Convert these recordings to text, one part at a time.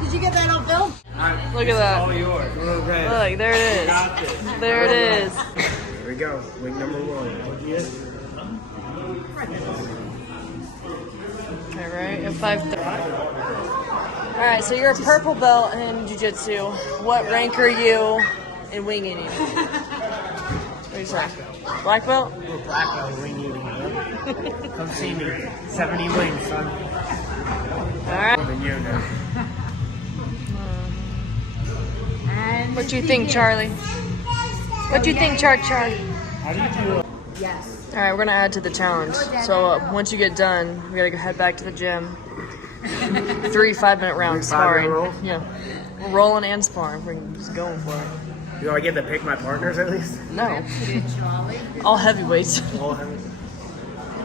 Did you get that on film? Look at that. All yours. Look, there it is. There it is. Here we go. Wing number 1. All right, at 5:30. All right, so you're a purple belt in jiu-jitsu. What rank are you in wing eating? What do you say? Black belt? Black belt wing eating. Come see me. 70 wings, son. All right. More than you now. What do you think, Charlie? What do you think, Charlie? How do you do it? Yes. All right, we're gonna add to the challenge. So once you get done, we gotta go head back to the gym. 3 5-minute rounds 3 5-minute sparring. rolls? Yeah, we're rolling and sparring. We're just going for it. Do I get to pick my partners at least? No, Charlie. all heavyweights. All heavy.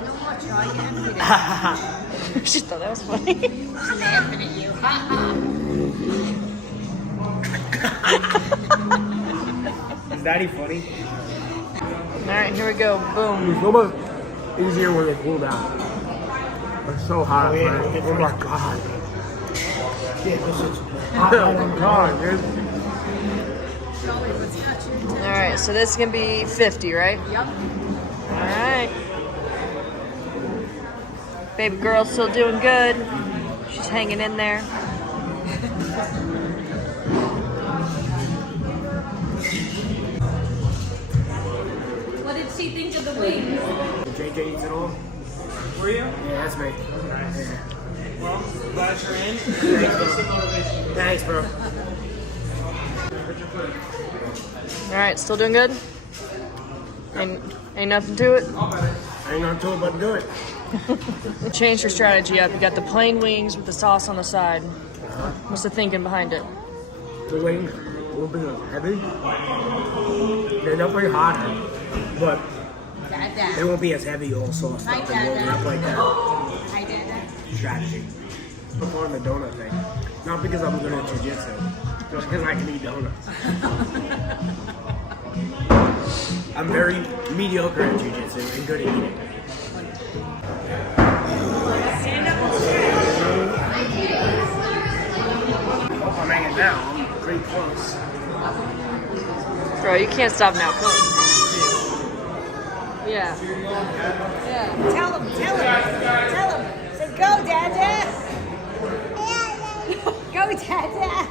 No more Charlie Anthony. She thought that was funny. Laughing at you. Is that even funny? All right, here we go. Boom. It's almost easier when they cool down. It's so hot, man. Oh my god. Oh my god, dude. Charlie was touching. All right, so this is gonna be 50, right? Yep. All right. Baby girl's still doing good. She's hanging in there. What did she think of the wings? JJ eats it all? Were you? Yeah, that's me. Well, glad you're in. Thanks, bro. All right, still doing good? Ain't nothing to it? I ain't gonna do it, but do it. Change your strategy up. You got the plain wings with the sauce on the side. What's the thinking behind it? The wings will be heavy. They're definitely hotter, but they won't be as heavy or sauce stuff and rolled up like that. I did that. Strategy. Before the donut thing. Not because I'm good at jiu-jitsu, just because I can eat donuts. I'm very mediocre at jiu-jitsu and good at eating. Hope I'm hanging down. I'm pretty close. Bro, you can't stop now. Come on. Yeah. Yeah. Tell him. Say, go, Dada. Go, Dada.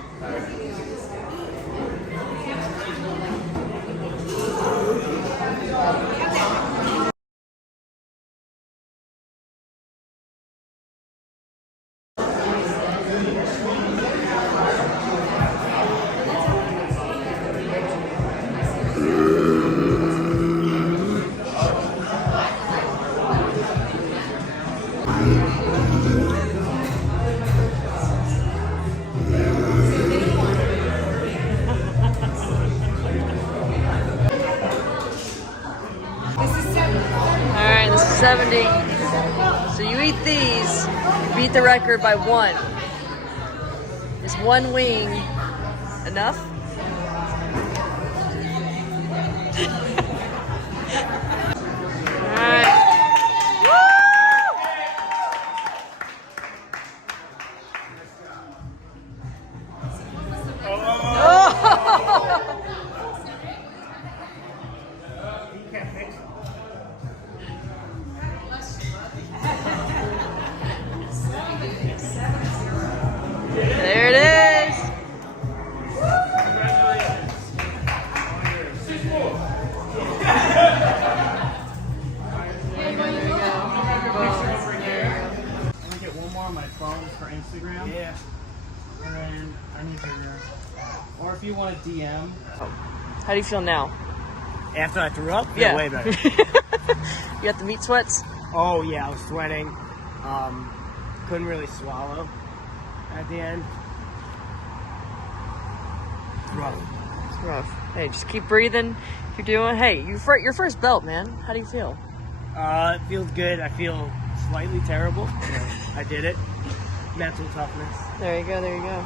All right, this is 70. So you eat these, you beat the record by 1. Is 1 wing enough? All right. There it is. There you go. Can I get one more on my phone for Instagram? Yeah. And then I need your, or if you want a DM. How do you feel now? After I threw up? Yeah. Way better. You got the meat sweats? Oh yeah, I was sweating. Couldn't really swallow at the end. Rough. It's rough. Hey, just keep breathing. Keep doing. Hey, your first belt, man. How do you feel? It feels good. I feel slightly terrible. I did it. Mental toughness. There you go. There you go.